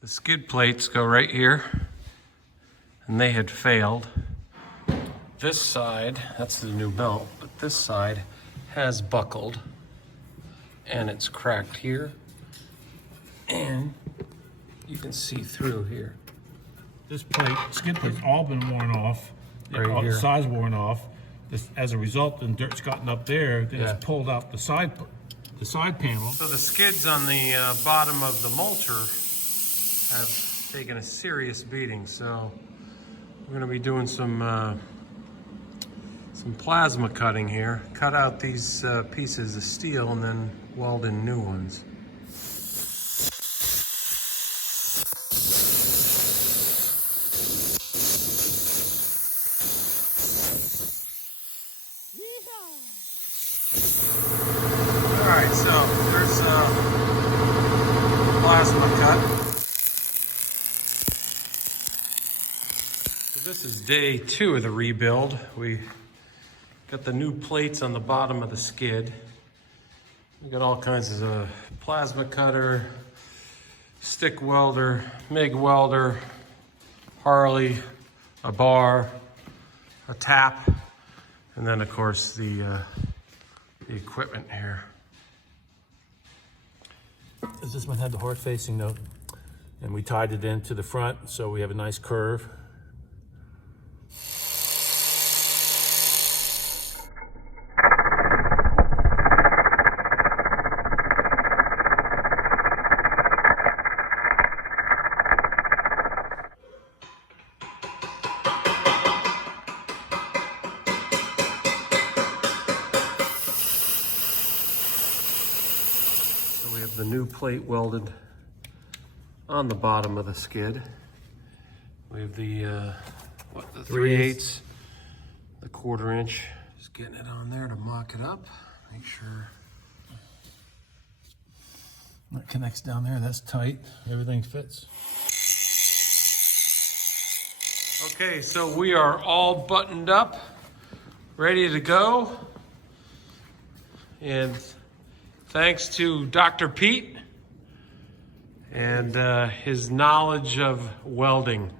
The skid plates go right here, and they had failed. This side, that's the new belt, but this side has buckled, and it's cracked here, and you can see through here. This plate, skid plate's all been worn off. Right all here. the sides worn off. As a result, the dirt's gotten up there. Then it's pulled out the side panel. So the skids on the bottom of the mulcher have taken a serious beating. So we're going to be doing some plasma cutting here. Cut out these pieces of steel and then weld in new ones. Alright, so there's a plasma cut. So this is day 2 of the rebuild. We got the new plates on the bottom of the skid. We got all kinds of plasma cutter, stick welder, MIG welder, Harley, a bar, a tap, and then of course the equipment here. This one had the horse facing note, and we tied it into the front so we have a nice curve. We have the new plate welded on the bottom of the skid. We have the the 3/8, the 1/4 inch. Just getting it on there to mock it up. Make sure That connects down there. That's tight. Everything fits. Okay, so we are all buttoned up, ready to go. And thanks to Dr. Pete and his knowledge of welding.